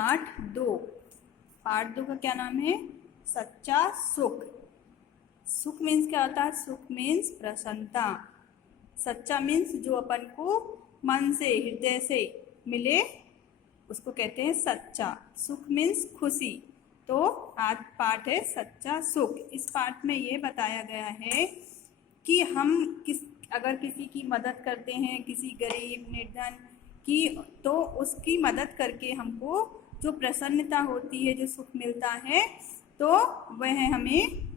पाठ 2 का क्या नाम है? सच्चा सुख। सुख मीन्स क्या होता है? सुख मीन्स प्रसन्नता। सच्चा मीन्स जो अपन को मन से, हृदय से मिले उसको कहते हैं सच्चा। सुख मीन्स खुशी। तो आज पाठ है सच्चा सुख। इस पाठ में ये बताया गया है कि हम अगर किसी की मदद करते हैं, किसी गरीब निर्धन की, तो उसकी मदद करके हमको जो प्रसन्नता होती है, जो सुख मिलता है, तो वह हमें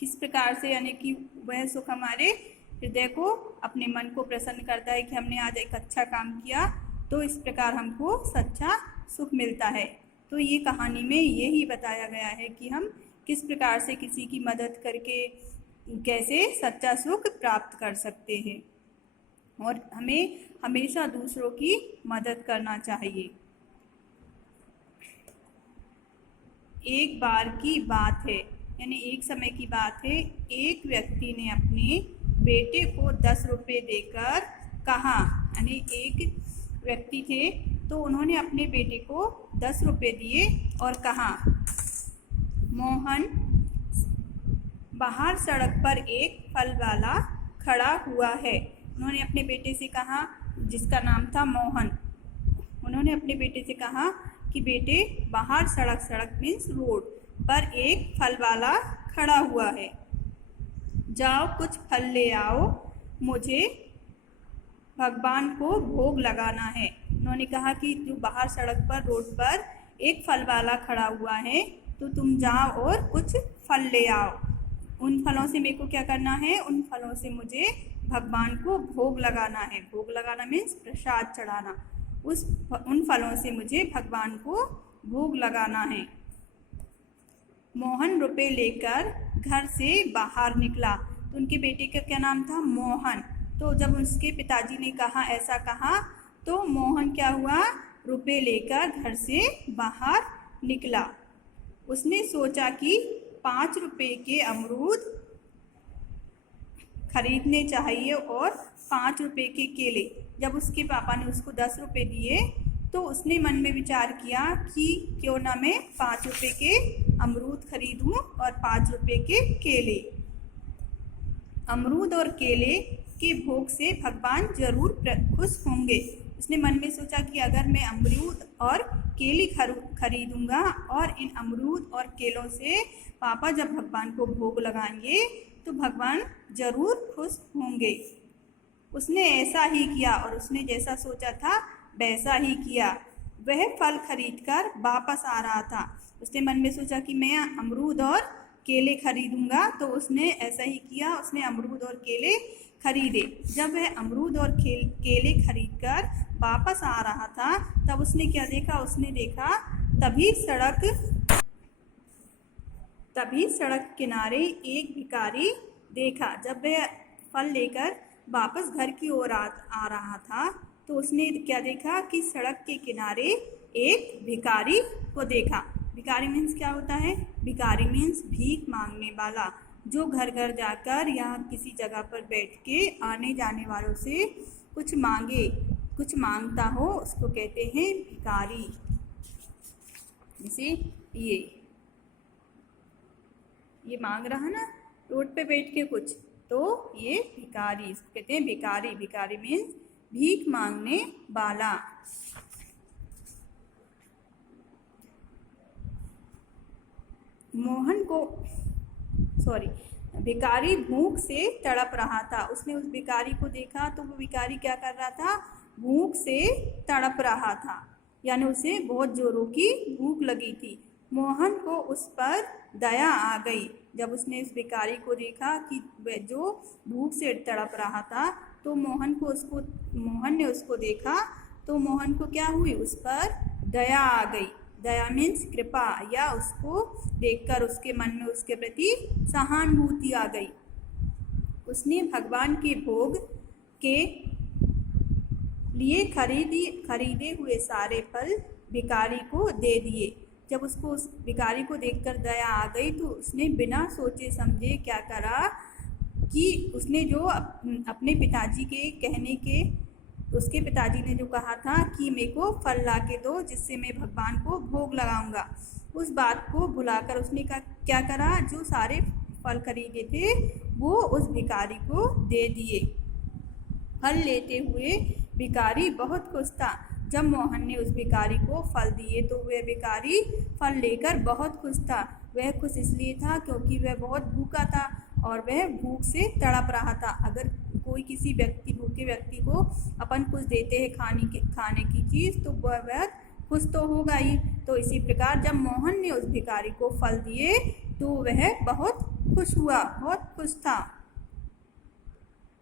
किस प्रकार से, यानी कि वह सुख हमारे हृदय को, अपने मन को प्रसन्न करता है कि हमने आज एक अच्छा काम किया, तो इस प्रकार हमको सच्चा सुख मिलता है। तो ये कहानी में यही बताया गया है कि हम किस प्रकार से किसी की मदद करके कैसे सच्चा सुख प्राप्त कर सकते हैं, और हमें हमेशा दूसरों की मदद करना चाहिए। एक बार की बात है, यानी एक समय की बात है, एक व्यक्ति ने अपने बेटे को 10 रुपये देकर कहा, यानी एक व्यक्ति थे तो उन्होंने अपने बेटे को 10 रुपये दिए और कहा, मोहन, बाहर सड़क पर एक फल वाला खड़ा हुआ है। उन्होंने अपने बेटे से कहा, जिसका नाम था मोहन, उन्होंने अपने बेटे से कहा कि बेटे, बाहर सड़क मीन्स रोड पर एक फल वाला खड़ा हुआ है, जाओ कुछ फल ले आओ, मुझे भगवान को भोग लगाना है। उन्होंने कहा कि जो बाहर सड़क पर, रोड पर एक फल वाला खड़ा हुआ है, तो तुम जाओ और कुछ फल ले आओ। उन फलों से मेरे को क्या करना है? उन फलों से मुझे भगवान को भोग लगाना है। भोग लगाना मीन्स प्रसाद चढ़ाना। उन फलों से मुझे भगवान को भोग लगाना है। मोहन रुपए लेकर घर से बाहर निकला। तो उनके बेटे का क्या नाम था? मोहन। तो जब उसके पिताजी ने कहा, ऐसा कहा, तो मोहन क्या हुआ? रुपए लेकर घर से बाहर निकला। उसने सोचा कि 5 रुपए के अमरूद खरीदने चाहिए और 5 रुपए के केले। जब उसके पापा ने उसको 10 रुपए दिए, तो उसने मन में विचार किया कि क्यों ना मैं 5 रुपए के अमरूद खरीदूं और 5 रुपए के केले। अमरूद और केले के भोग से भगवान जरूर खुश होंगे। उसने मन में सोचा कि अगर मैं अमरूद और केले खरीदूंगा और इन अमरूद और केलों से पापा जब भगवान को भोग लगाएंगे तो भगवान जरूर खुश होंगे। उसने ऐसा ही किया और उसने जैसा सोचा था वैसा ही किया। वह फल खरीदकर वापस आ रहा था। उसने मन में सोचा कि मैं अमरूद और केले खरीदूंगा, तो उसने ऐसा ही किया। उसने अमरूद और केले खरीदे। जब वह अमरूद और केले खरीदकर वापस आ रहा था, तब उसने क्या देखा? उसने देखा तभी सड़क किनारे एक भिखारी देखा। जब वह फल लेकर वापस घर की ओर आ रहा था, तो उसने क्या देखा कि सड़क के किनारे एक भिखारी को देखा। भिखारी मीन्स क्या होता है? भिखारी मीन्स भीख मांगने वाला, जो घर घर जाकर या किसी जगह पर बैठ के आने जाने वालों से कुछ मांगता हो, उसको कहते हैं भिखारी। जैसे ये मांग रहा है ना रोड पे बैठ के कुछ, तो ये भिखारी, इसको कहते हैं भिखारी। भिखारी मीन्स भीख मांगने वाला। भिखारी भूख से तड़प रहा था। उसने उस भिखारी को देखा, तो वो भिखारी क्या कर रहा था? भूख से तड़प रहा था, यानी उसे बहुत जोरों की भूख लगी थी। मोहन को उस पर दया आ गई। जब उसने उस भिखारी को देखा कि जो भूख से तड़प रहा था, तो मोहन ने उसको देखा, तो मोहन को क्या हुई? उस पर दया आ गई। दया मीन्स कृपा, या उसको देखकर उसके मन में उसके प्रति सहानुभूति आ गई। उसने भगवान के भोग के लिए खरीदे हुए सारे फल भिखारी को दे दिए। जब उसको उस भिखारी को देखकर दया आ गई, तो उसने बिना सोचे समझे क्या करा कि उसने जो अपने पिताजी के कहने के उसके पिताजी ने जो कहा था कि मेरे को फल ला के दो जिससे मैं भगवान को भोग लगाऊंगा, उस बात को भुलाकर उसने क्या करा, जो सारे फल खरीदे थे वो उस भिखारी को दे दिए। फल लेते हुए भिखारी बहुत खुश था। जब मोहन ने उस भिखारी को फल दिए तो वह भिखारी फल लेकर बहुत खुश था। वह खुश इसलिए था क्योंकि वह बहुत भूखा था और वह भूख से तड़प रहा था। अगर कोई किसी भूखे व्यक्ति को अपन कुछ देते हैं खाने की चीज़ तो वह खुश तो होगा ही। तो इसी प्रकार जब मोहन ने उस भिखारी को फल दिए तो वह बहुत खुश हुआ, बहुत खुश था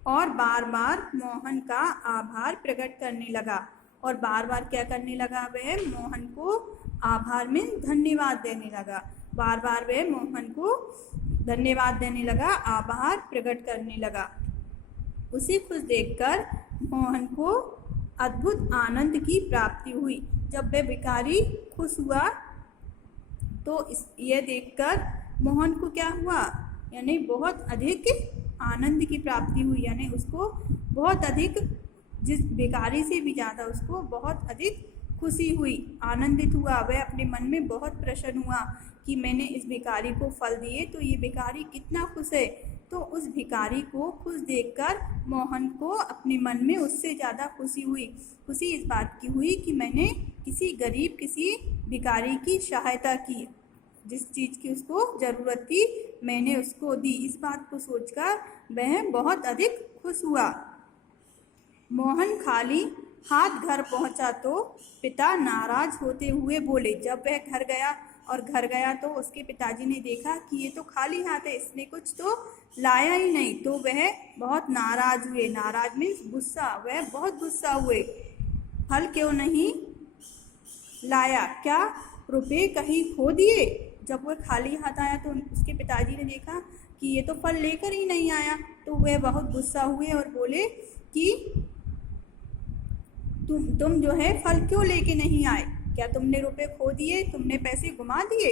और बार बार मोहन का आभार प्रकट करने लगा। और बार बार क्या करने लगा, वह मोहन को आभार में धन्यवाद देने लगा। बार बार वह मोहन को धन्यवाद देने लगा, आभार प्रकट करने लगा। उसे खुश देखकर मोहन को अद्भुत आनंद की प्राप्ति हुई। जब वह भिखारी खुश हुआ तो यह देखकर मोहन को क्या हुआ, यानी बहुत अधिक आनंद की प्राप्ति हुई, यानी उसको बहुत अधिक, जिस भिखारी से भी ज़्यादा उसको बहुत अधिक खुशी हुई, आनंदित हुआ। वह अपने मन में बहुत प्रसन्न हुआ कि मैंने इस भिखारी को फल दिए तो ये भिखारी कितना खुश है। तो उस भिखारी को खुश देखकर मोहन को अपने मन में उससे ज़्यादा खुशी हुई। खुशी इस बात की हुई कि मैंने किसी गरीब, किसी भिखारी की सहायता की, जिस चीज़ की उसको ज़रूरत थी मैंने उसको दी। इस बात को सोचकर वह बहुत अधिक खुश हुआ। मोहन खाली हाथ घर पहुंचा तो पिता नाराज होते हुए बोले। जब वह घर गया तो उसके पिताजी ने देखा कि ये तो खाली हाथ है, इसने कुछ तो लाया ही नहीं। तो वह बहुत नाराज हुए। नाराज मीन्स गुस्सा, वह बहुत गुस्सा हुए। फल क्यों नहीं लाया, क्या रुपए कहीं खो दिए? जब वह खाली हाथ आया तो उसके पिताजी ने देखा कि ये तो फल लेकर ही नहीं आया, तो वह बहुत गुस्सा हुए और बोले कि तुम जो है फल क्यों लेके नहीं आए? क्या तुमने रुपए खो दिए? तुमने पैसे घुमा दिए?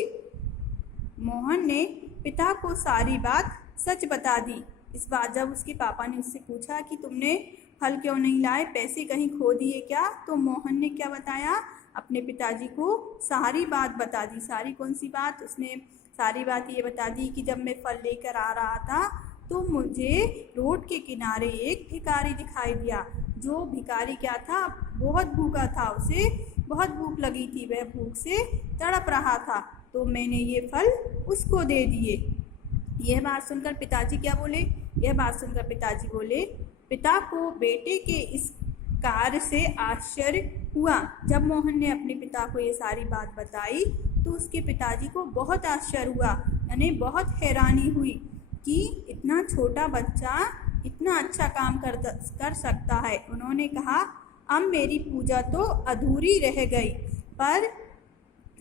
मोहन ने पिता को सारी बात सच बता दी। इस बात जब उसके पापा ने उससे पूछा कि तुमने फल क्यों नहीं लाए, पैसे कहीं खो दिए क्या, तो मोहन ने क्या बताया, अपने पिताजी को सारी बात बता दी। सारी कौन सी बात? उसने सारी बात ये बता दी कि जब मैं फल लेकर आ रहा था तो मुझे रोड के किनारे एक भिखारी दिखाई दिया। जो भिखारी क्या था, बहुत भूखा था, उसे बहुत भूख लगी थी, वह भूख से तड़प रहा था, तो मैंने ये फल उसको दे दिए। यह बात सुनकर पिताजी क्या बोले? यह बात सुनकर पिताजी बोले, पिता को बेटे के इस कार्य से आश्चर्य हुआ। जब मोहन ने अपने पिता को ये सारी बात बताई तो उसके पिताजी को बहुत आश्चर्य हुआ, यानी बहुत हैरानी हुई कि इतना छोटा बच्चा इतना अच्छा काम कर सकता है। उन्होंने कहा, अब मेरी पूजा तो अधूरी रह गई। पर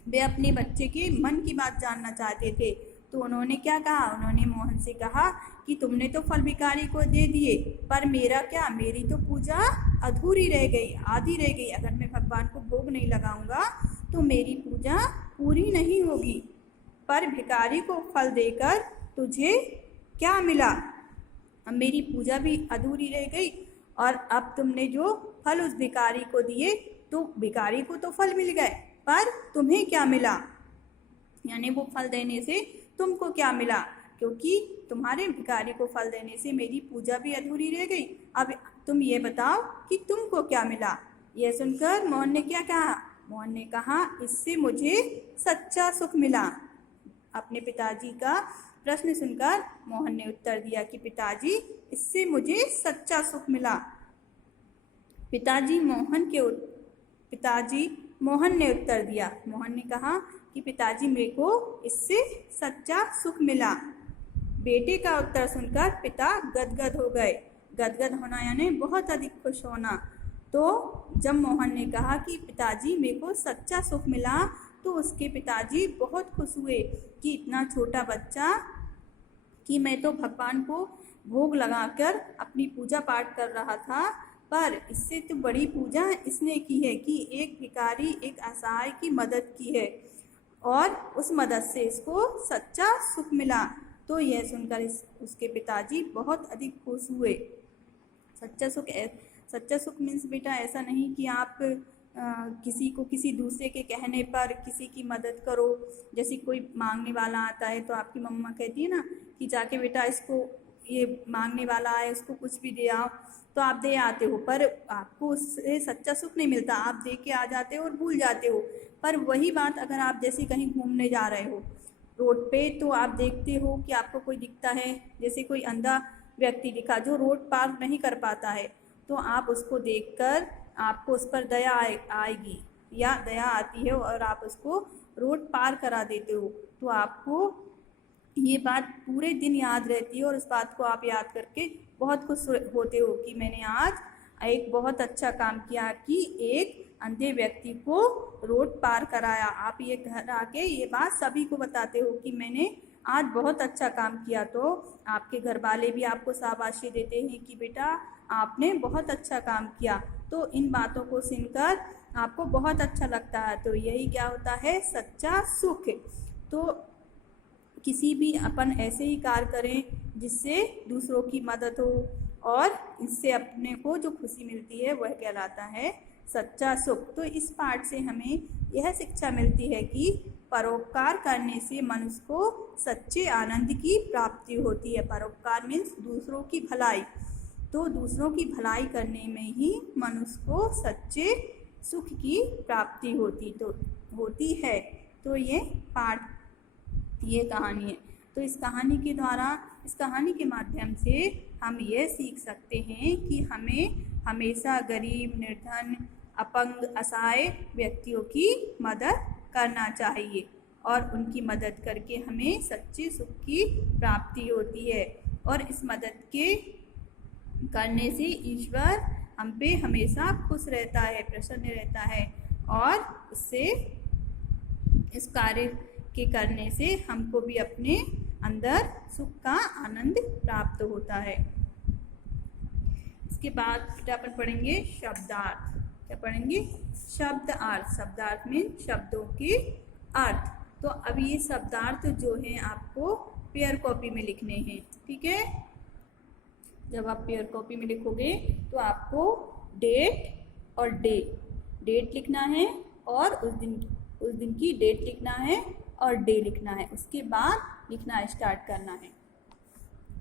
वे अपने बच्चे के मन की बात जानना चाहते थे, तो उन्होंने क्या कहा, उन्होंने मोहन से कहा कि तुमने तो फल भिखारी को दे दिए, पर मेरा क्या, मेरी तो पूजा अधूरी रह गई, आधी रह गई। अगर मैं भगवान को भोग नहीं लगाऊंगा तो मेरी पूजा पूरी नहीं होगी। पर भिखारी को फल देकर तुझे क्या मिला? अब मेरी पूजा भी अधूरी रह गई और अब तुमने जो फल उस भिखारी को दिए तो भिखारी को तो फल मिल गए, पर तुम्हें क्या मिला, यानी वो फल देने से तुमको क्या मिला? क्योंकि तुम्हारे भिखारी को फल देने से मेरी पूजा भी अधूरी रह गई। अब तुम ये बताओ कि तुमको क्या मिला? यह सुनकर मोहन ने क्या कहा? मोहन ने कहा, इससे मुझे सच्चा सुख मिला। अपने पिताजी का प्रश्न सुनकर मोहन ने उत्तर दिया कि पिताजी, इससे मुझे सच्चा सुख मिला। पिताजी मोहन ने उत्तर दिया। मोहन ने कहा कि पिताजी, मेरे को इससे सच्चा सुख मिला। बेटे का उत्तर सुनकर पिता गदगद हो गए। गदगद होना यानी बहुत अधिक खुश होना। तो जब मोहन ने कहा कि पिताजी, मेरे को सच्चा सुख मिला, तो उसके पिताजी बहुत खुश हुए कि इतना छोटा बच्चा, कि मैं तो भगवान को भोग लगाकर अपनी पूजा पाठ कर रहा था, पर इससे तो बड़ी पूजा इसने की है कि एक भिखारी, एक असहाय की मदद की है और उस मदद से इसको सच्चा सुख मिला। तो यह सुनकर उसके पिताजी बहुत अधिक खुश हुए। सच्चा सुख मीन्स बेटा ऐसा नहीं कि आप किसी को किसी दूसरे के कहने पर किसी की मदद करो। जैसे कोई मांगने वाला आता है तो आपकी मम्मा कहती है ना कि जाके बेटा इसको, ये मांगने वाला है उसको कुछ भी दे आओ, तो आप दे आते हो, पर आपको उससे सच्चा सुख नहीं मिलता। आप दे के आ जाते हो और भूल जाते हो। पर वही बात अगर आप जैसे कहीं घूमने जा रहे हो रोड पे, तो आप देखते हो कि आपको कोई दिखता है, जैसे कोई अंधा व्यक्ति दिखा जो रोड पार नहीं कर पाता है, तो आप उसको देखकर आपको उस पर दया आएगी या दया आती है और आप उसको रोड पार करा देते हो। तो आपको ये बात पूरे दिन याद रहती है और उस बात को आप याद करके बहुत खुश होते हो कि मैंने आज एक बहुत अच्छा काम किया कि एक अंधे व्यक्ति को रोड पार कराया। आप ये घर आके ये बात सभी को बताते हो कि मैंने आज बहुत अच्छा काम किया, तो आपके घर वाले भी आपको शाबाशी देते हैं कि बेटा आपने बहुत अच्छा काम किया। तो इन बातों को सुनकर आपको बहुत अच्छा लगता है। तो यही क्या होता है, सच्चा सुख। तो किसी भी अपन ऐसे ही कार्य करें जिससे दूसरों की मदद हो और इससे अपने को जो खुशी मिलती है वह कहलाता है सच्चा सुख। तो इस पाठ से हमें यह शिक्षा मिलती है कि परोपकार करने से मनुष्य को सच्चे आनंद की प्राप्ति होती है। परोपकार मीन्स दूसरों की भलाई। तो दूसरों की भलाई करने में ही मनुष्य को सच्चे सुख की प्राप्ति होती है। तो ये पाठ, ये कहानी है। तो इस कहानी के द्वारा, इस कहानी के माध्यम से हम ये सीख सकते हैं कि हमें हमेशा गरीब, निर्धन, अपंग, असहाय व्यक्तियों की मदद करना चाहिए और उनकी मदद करके हमें सच्चे सुख की प्राप्ति होती है। और इस मदद के करने से ईश्वर हम पे हमेशा खुश रहता है, प्रसन्न रहता है और उससे इस कार्य के करने से हमको भी अपने अंदर सुख का आनंद प्राप्त होता है। इसके बाद अपन पढ़ेंगे शब्दार्थ। क्या पढ़ेंगे? शब्द अर्थ। शब्दार्थ में शब्दों के अर्थ। तो अब ये शब्दार्थ जो हैं आपको पेयर कॉपी में लिखने हैं, ठीक है। जब आप पेयर कॉपी में लिखोगे तो आपको डेट और डे, डेट लिखना है और उस दिन की डेट लिखना है और डे लिखना है। उसके बाद लिखना स्टार्ट करना है।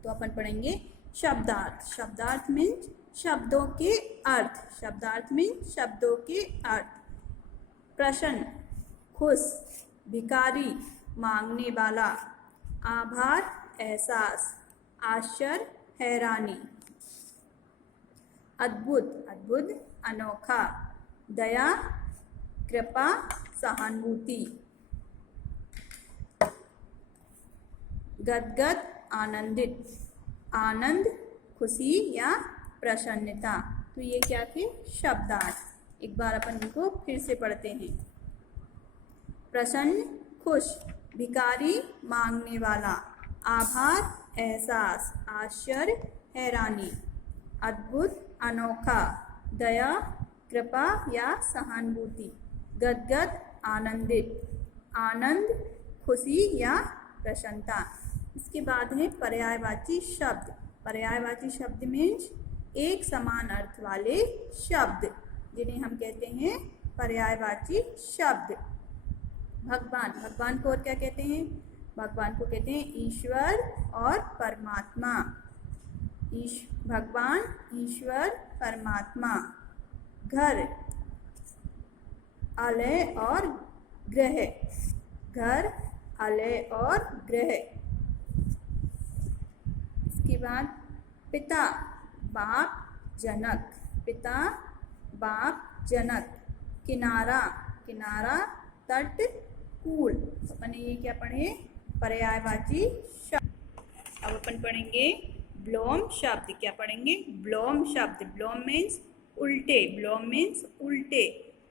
तो अपन पढ़ेंगे शब्दार्थ। शब्दार्थ मीन्स शब्दों के अर्थ। शब्दार्थ मीन्स शब्दों के अर्थ। प्रसन्न, खुश, भिखारी, मांगने वाला, आभार, एहसास, आश्चर्य, हैरानी, अद्भुत, अद्भुत, अनोखा, दया, कृपा, सहानुभूति, गदगद, आनंदित, आनंद, खुशी या प्रसन्नता। तो ये क्या थे? शब्दार्थ। एक बार अपन इनको फिर से पढ़ते हैं। प्रसन्न, खुश, भिखारी, मांगने वाला, आभार, एहसास, आश्चर्य, हैरानी, अद्भुत, अनोखा, दया, कृपा या सहानुभूति, गदगद, आनंदित, आनंद, खुशी या प्रसन्नता। इसके बाद है पर्यायवाची शब्द। पर्यायवाची शब्द मीन्स एक समान अर्थ वाले शब्द, जिन्हें हम कहते हैं पर्यायवाची शब्द। भगवान, भगवान को और क्या कहते हैं? भगवान को कहते हैं ईश्वर और परमात्मा। भगवान, ईश्वर, परमात्मा। घर, आलय और ग्रह। घर, आलय और ग्रह। इसके बाद पिता, बाप, जनक। पिता, बाप, जनक। किनारा, किनारा, तट, कूल। अपन ये क्या पढ़े? पर्यायवाची शब्द। अब अपन पढ़ेंगे ब्लोम शब्द। क्या पढ़ेंगे? ब्लोम शब्द। ब्लोम मीन्स उल्टे। ब्लोम मीन्स उल्टे।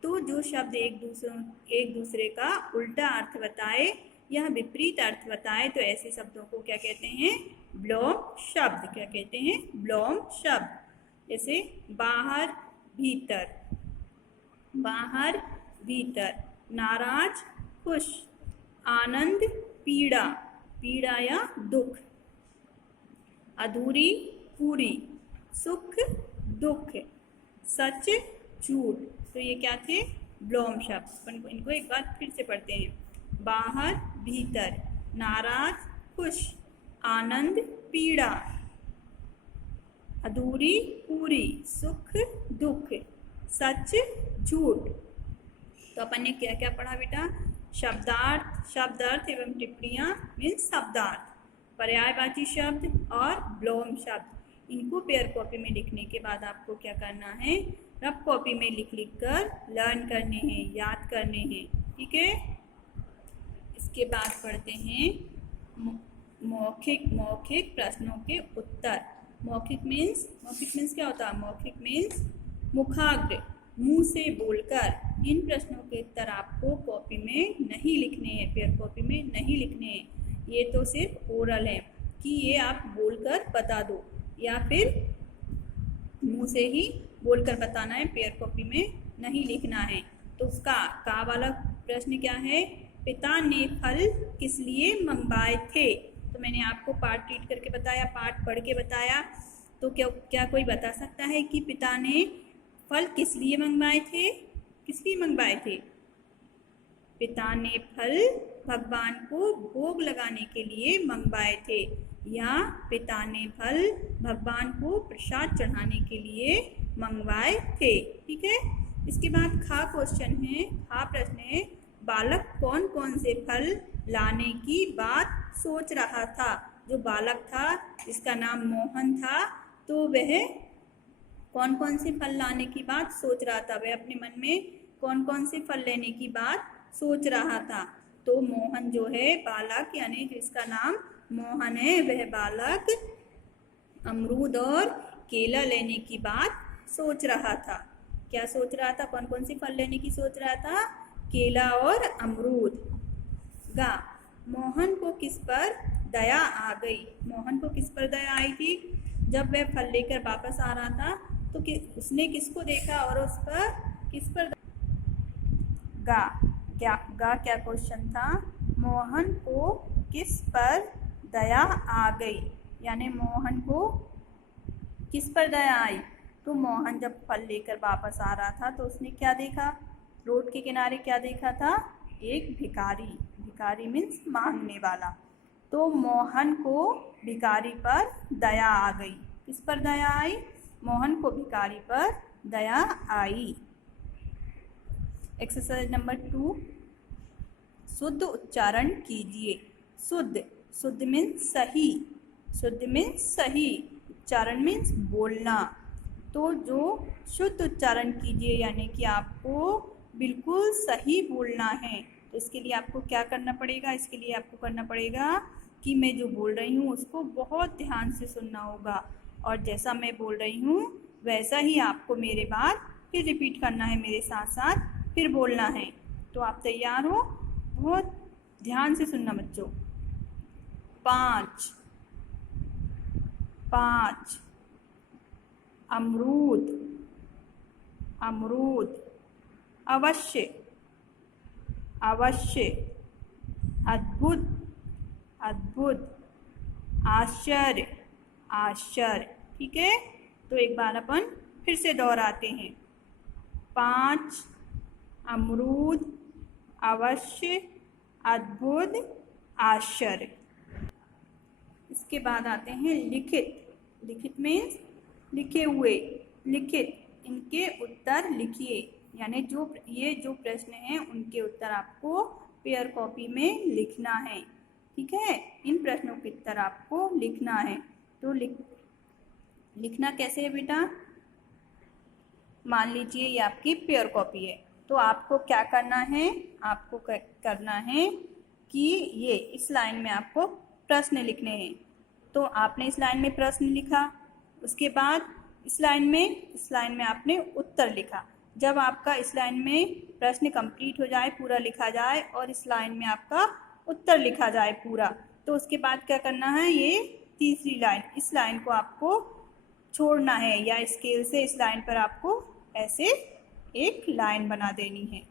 तो जो शब्द एक दूसरे का उल्टा अर्थ बताए या विपरीत अर्थ बताए, तो ऐसे शब्दों को क्या कहते हैं? ब्लोम शब्द। क्या कहते हैं? ब्लोम शब्द। जैसे बाहर, भीतर। बाहर, भीतर। नाराज, खुश। आनंद, पीड़ा, पीड़ा या दुख। अधूरी, पूरी। सुख, दुख। सच झूठ। तो ये क्या थे? विलोम शब्द। इनको एक बार फिर से पढ़ते हैं। बाहर भीतर, नाराज खुश, आनंद पीड़ा, अधूरी पूरी, सुख दुख, सच झूठ। तो अपन ने क्या क्या पढ़ा बेटा? शब्दार्थ, शब्दार्थ एवं टिप्पणियाँ मीन्स शब्दार्थ, पर्यायवाची शब्द और विलोम शब्द। इनको पेयर कॉपी में लिखने के बाद आपको क्या करना है? रफ कॉपी में लिख लिख कर लर्न करने हैं, याद करने हैं। ठीक है। इसके बाद पढ़ते हैं मौखिक प्रश्नों के उत्तर। मौखिक मीन्स क्या होता है? मौखिक मीन्स मुखाग्र, मुंह से बोलकर। इन प्रश्नों के उत्तर आपको कॉपी में नहीं लिखने हैं, पेयर कॉपी में नहीं लिखने हैं। ये तो सिर्फ ओरल है कि ये आप बोलकर बता दो, या फिर मुंह से ही बोलकर बताना है, पेयर कॉपी में नहीं लिखना है। तो का वाला प्रश्न क्या है? पिता ने फल किस लिए मंगवाए थे? तो मैंने आपको पार्ट रीड करके बताया, पार्ट पढ़ के बताया। तो क्या कोई बता सकता है कि पिता ने फल किस लिए मंगवाए थे? किस लिए मंगवाए थे? पिता ने फल भगवान को भोग लगाने के लिए मंगवाए थे, या पिता ने फल भगवान को प्रसाद चढ़ाने के लिए मंगवाए थे। ठीक है। इसके बाद खा क्वेश्चन है, खा प्रश्न है, बालक कौन कौन से फल लाने की बात सोच रहा था? जो बालक था जिसका नाम मोहन था, तो वह कौन कौन से फल लाने की बात सोच रहा था? वह अपने मन में कौन कौन से फल लेने की बात सोच रहा था? तो मोहन जो है बालक, यानी जिसका नाम मोहन है, वह बालक अमरूद और केला लेने की बात सोच रहा था। क्या सोच रहा था? कौन कौन से फल लेने की सोच रहा था? केला और अमरूद। गा, मोहन को किस पर दया आ गई? मोहन को किस पर दया आई थी? जब वह फल लेकर वापस आ रहा था तो उसने किसको देखा और उस पर किस पर गा क्या क्वेश्चन था? मोहन को किस पर दया आ गई, यानी मोहन को किस पर दया आई? तो मोहन जब फल लेकर वापस आ रहा था तो उसने क्या देखा? रोड के किनारे क्या देखा था? एक भिखारी। भिखारी मीन्स मांगने वाला। तो मोहन को भिखारी पर दया आ गई। किस पर दया आई? मोहन को भिखारी पर दया आई। एक्सरसाइज नंबर 2, शुद्ध उच्चारण कीजिए। शुद्ध मीन्स सही, शुद्ध मीन्स सही, उच्चारण मीन्स बोलना। तो जो शुद्ध उच्चारण कीजिए यानी कि आपको बिल्कुल सही बोलना है। तो इसके लिए आपको क्या करना पड़ेगा? इसके लिए आपको करना पड़ेगा कि मैं जो बोल रही हूँ उसको बहुत ध्यान से सुनना होगा, और जैसा मैं बोल रही हूँ वैसा ही आपको मेरे बाद फिर रिपीट करना है, मेरे साथ साथ फिर बोलना है। तो आप तैयार हो? बहुत ध्यान से सुनना बच्चों। 5 अमरूद, अवश्य, अद्भुत, आश्चर्य। ठीक है। तो एक बार अपन फिर से दोहराते हैं। 5 अमरूद, अवश्य, अद्भुत, आश्चर्य। इसके बाद आते हैं लिखित मीन्स लिखे हुए। इनके उत्तर लिखिए, यानी जो प्रश्न हैं उनके उत्तर आपको पेयर कॉपी में लिखना है। ठीक है। इन प्रश्नों के उत्तर आपको लिखना है। तो लिखना कैसे है बेटा? मान लीजिए ये आपकी पेयर कॉपी है, तो आपको क्या करना है? आपको करना है कि ये इस लाइन में आपको प्रश्न लिखने हैं। तो आपने इस लाइन में प्रश्न लिखा, उसके बाद इस लाइन में आपने उत्तर लिखा। जब आपका इस लाइन में प्रश्न कंप्लीट हो जाए, पूरा लिखा जाए, और इस लाइन में आपका उत्तर लिखा जाए पूरा, तो उसके बाद क्या करना है? ये तीसरी लाइन, इस लाइन को आपको छोड़ना है, या स्केल से इस लाइन पर आपको ऐसे एक लाइन बना देनी है,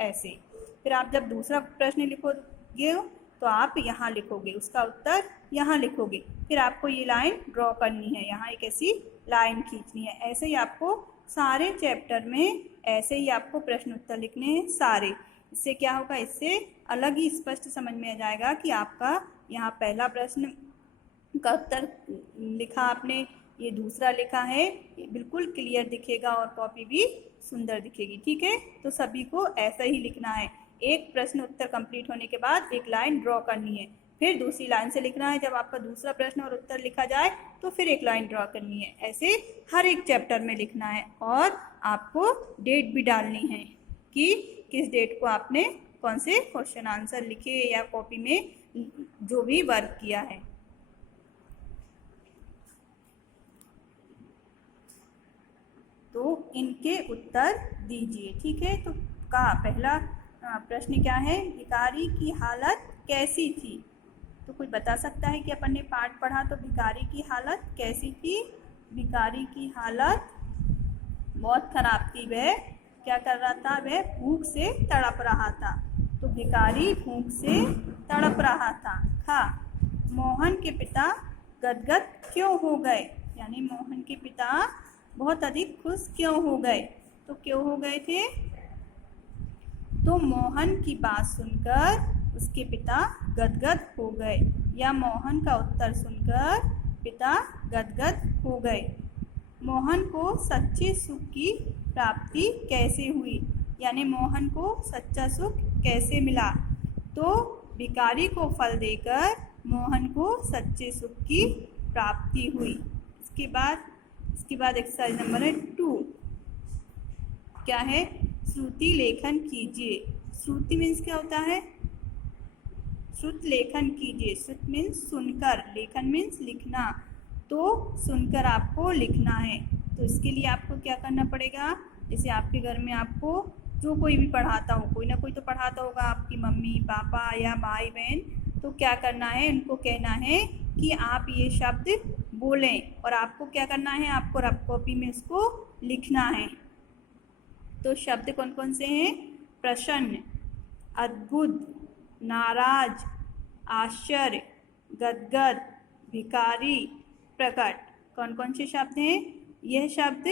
ऐसे। फिर आप जब दूसरा प्रश्न लिखोगे तो आप यहाँ लिखोगे, उसका उत्तर यहाँ लिखोगे। फिर आपको ये लाइन ड्रॉ करनी है, यहाँ एक ऐसी लाइन खींचनी है। ऐसे ही आपको सारे चैप्टर में ऐसे ही आपको प्रश्न उत्तर लिखने हैं सारे। इससे क्या होगा, इससे अलग ही स्पष्ट समझ में आ जाएगा कि आपका यहाँ पहला प्रश्न का उत्तर लिखा आपने, ये दूसरा लिखा है, ये बिल्कुल क्लियर दिखेगा और कॉपी भी सुंदर दिखेगी। ठीक है, तो सभी को ऐसा ही लिखना है। एक प्रश्न उत्तर कंप्लीट होने के बाद एक लाइन ड्रॉ करनी है, फिर दूसरी लाइन से लिखना है। जब आपका दूसरा प्रश्न और उत्तर लिखा जाए तो फिर एक लाइन ड्रॉ करनी है। ऐसे हर एक चैप्टर में लिखना है और आपको डेट भी डालनी है कि किस डेट को आपने कौन से क्वेश्चन आंसर लिखे या कॉपी में जो भी वर्क किया है। तो इनके उत्तर दीजिए। ठीक है, तो का पहला प्रश्न क्या है, भिखारी की हालत कैसी थी। तो कोई बता सकता है कि अपन ने पाठ पढ़ा तो भिखारी की हालत कैसी थी। भिखारी की हालत बहुत खराब थी। वह क्या कर रहा था, वह भूख से तड़प रहा था। तो भिखारी भूख से तड़प रहा था। खा, मोहन के पिता गदगद क्यों हो गए, यानी मोहन के पिता बहुत अधिक खुश क्यों हो गए। तो क्यों हो गए थे, तो मोहन की बात सुनकर उसके पिता गदगद हो गए, या मोहन का उत्तर सुनकर पिता गदगद हो गए। मोहन को सच्चे सुख की प्राप्ति कैसे हुई, यानी मोहन को सच्चा सुख कैसे मिला। तो भिखारी को फल देकर मोहन को सच्चे सुख की प्राप्ति हुई। इसके बाद एक्सरसाइज नंबर 2 क्या है, श्रुति लेखन कीजिए। श्रुति मीन्स क्या होता है, श्रुत लेखन कीजिए। श्रुत मीन्स सुनकर, लेखन मीन्स लिखना। तो सुनकर आपको लिखना है। तो इसके लिए आपको क्या करना पड़ेगा, जैसे आपके घर में आपको जो कोई भी पढ़ाता हो, कोई ना कोई तो पढ़ाता होगा, आपकी मम्मी पापा या भाई बहन, तो क्या करना है, उनको कहना है कि आप ये शब्द बोलें और आपको क्या करना है, आपको रफ कॉपी में इसको लिखना है। तो शब्द कौन कौन से हैं, प्रसन्न, अद्भुत, नाराज, आश्चर्य, गदगद, भिखारी, प्रकट। कौन कौन से शब्द हैं, यह शब्द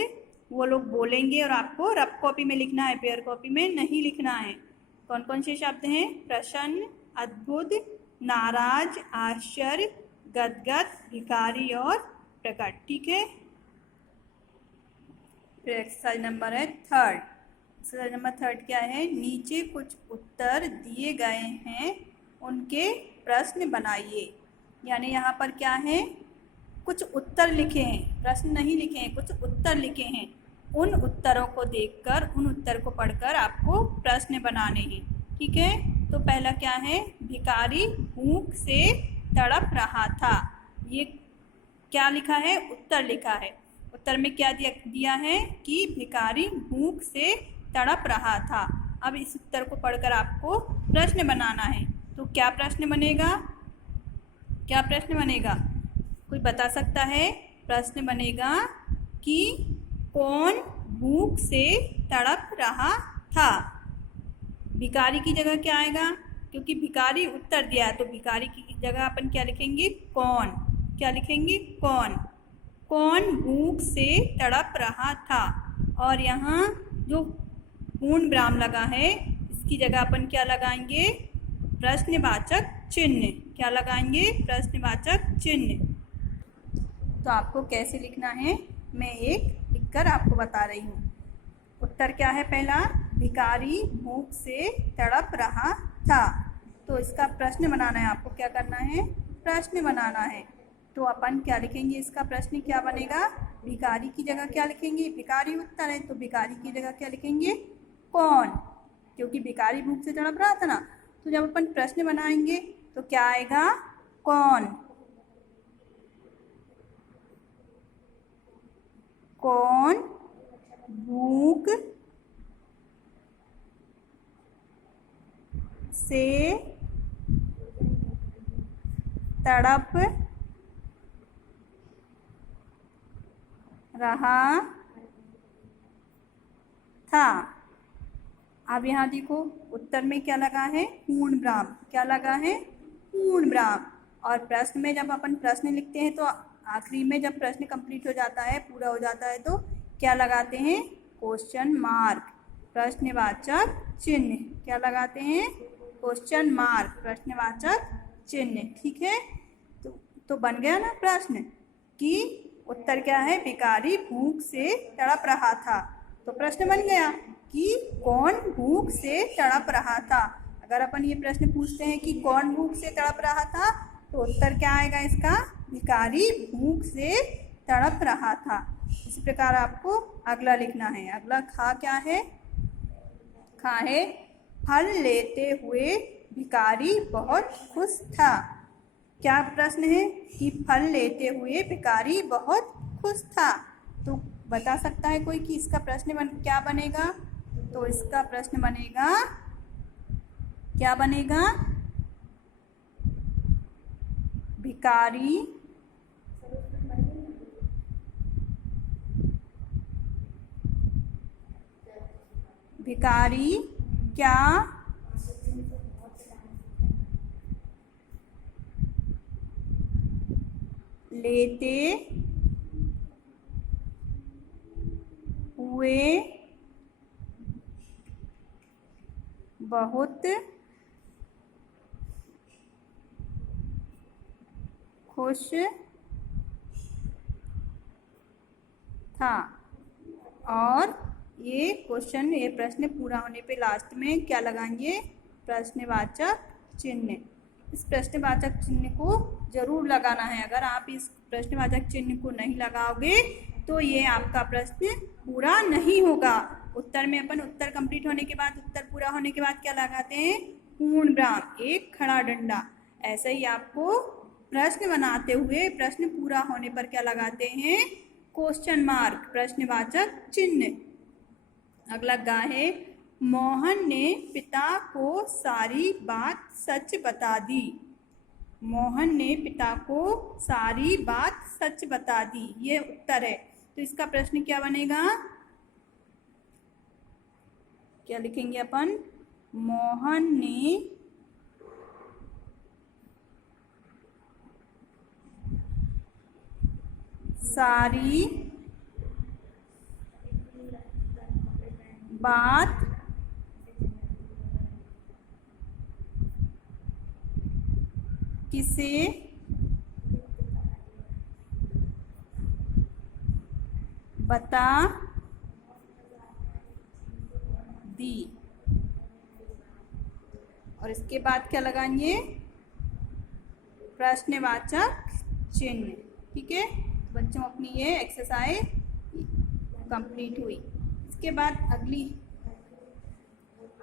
वो लोग बोलेंगे और आपको रफ कॉपी में लिखना है, पेयर कॉपी में नहीं लिखना है। कौन कौन से शब्द हैं, प्रसन्न, अद्भुत, नाराज, आश्चर्य, गदगद, भिखारी और प्रकट। ठीक है, फिर एक्सरसाइज नंबर है 3। एक्सरसाइज नंबर 3 क्या है, नीचे कुछ उत्तर दिए गए हैं, उनके प्रश्न बनाइए। यानी यहाँ पर क्या है, कुछ उत्तर लिखे हैं, प्रश्न नहीं लिखे हैं, कुछ उत्तर लिखे हैं। उन उत्तरों को देखकर, उन उत्तर को पढ़कर आपको प्रश्न बनाने हैं। ठीक है, तो पहला क्या है, भिखारी भूख से तड़प रहा था। ये क्या लिखा है, उत्तर लिखा है। उत्तर में क्या दिया है कि भिखारी भूख से तड़प रहा था। अब इस उत्तर को पढ़कर आपको प्रश्न बनाना है। तो क्या प्रश्न बनेगा, क्या प्रश्न बनेगा, कोई बता सकता है। प्रश्न बनेगा कि कौन भूख से तड़प रहा था। भिखारी की जगह क्या आएगा, क्योंकि भिखारी उत्तर दिया है तो भिखारी की जगह अपन क्या लिखेंगे, कौन। क्या लिखेंगे, कौन। कौन भूख से तड़प रहा था। और यहाँ जो पूर्ण विराम लगा है, इसकी जगह अपन क्या लगाएंगे, प्रश्नवाचक चिन्ह। क्या लगाएंगे, प्रश्नवाचक चिन्ह। तो आपको कैसे लिखना है, मैं एक लिखकर आपको बता रही हूँ। उत्तर क्या है, पहला, भिखारी भूख से तड़प रहा था। तो इसका प्रश्न बनाना है, आपको क्या करना है, प्रश्न बनाना है। तो अपन क्या लिखेंगे, इसका प्रश्न क्या बनेगा, भिखारी की जगह क्या लिखेंगे, भिखारी उत्तर है तो भिखारी की जगह क्या लिखेंगे, कौन, क्योंकि भिखारी भूख से तड़प रहा था ना। तो जब अपन प्रश्न बनाएंगे तो क्या आएगा, कौन। कौन भूख से तड़प रहा था। अब यहाँ देखो उत्तर में क्या लगा है, पूर्ण विराम। क्या लगा है, पूर्ण विराम। और प्रश्न में जब अपन प्रश्न लिखते हैं तो आखिरी में जब प्रश्न कंप्लीट हो जाता है, पूरा हो जाता है, तो क्या लगाते हैं? क्वेश्चन मार्क, प्रश्नवाचक चिन्ह। क्या लगाते हैं? क्वेश्चन मार्क, प्रश्नवाचक चिन्ह। ठीक है, तो बन गया ना प्रश्न कि उत्तर क्या है? भिखारी भूख से तड़प रहा था। तो प्रश्न बन गया कि कौन भूख से तड़प रहा था। अगर अपन ये प्रश्न पूछते हैं कि कौन भूख से तड़प रहा था, तो उत्तर क्या आएगा इसका? भिखारी भूख से तड़प रहा था। इसी प्रकार आपको अगला लिखना है। अगला खा क्या है? खा है फल लेते हुए भिखारी बहुत खुश था। क्या प्रश्न है? कि फल लेते हुए भिखारी बहुत खुश था। तो बता सकता है कोई कि इसका प्रश्न क्या बनेगा? तो इसका प्रश्न बनेगा, क्या बनेगा? भिखारी क्या लेते हुए बहुत खुश था। और ये क्वेश्चन, ये प्रश्न पूरा होने पे लास्ट में क्या लगाएंगे? प्रश्नवाचक चिन्ह। इस प्रश्नवाचक चिन्ह को जरूर लगाना है। अगर आप इस प्रश्नवाचक चिन्ह को नहीं लगाओगे तो ये आपका प्रश्न पूरा नहीं होगा। उत्तर में अपन उत्तर कंप्लीट होने के बाद, उत्तर पूरा होने के बाद क्या लगाते हैं? पूर्ण विराम, एक खड़ा डंडा। ऐसे ही आपको प्रश्न बनाते हुए प्रश्न पूरा होने पर क्या लगाते हैं? क्वेश्चन मार्क, प्रश्नवाचक चिन्ह। अगला गा है मोहन ने पिता को सारी बात सच बता दी। मोहन ने पिता को सारी बात सच बता दी, ये उत्तर है। तो इसका प्रश्न क्या बनेगा? क्या लिखेंगे अपन? मोहन ने सारी बात किसे बता दी। और इसके बाद क्या लगाएंगे? प्रश्नवाचक चिन्ह। ठीक है बच्चों, अपनी ये एक्सरसाइज कंप्लीट हुई। इसके बाद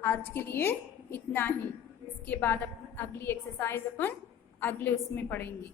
आज के लिए इतना ही। इसके बाद अगली एक्सरसाइज अपन अगले उसमें पढ़ेंगे।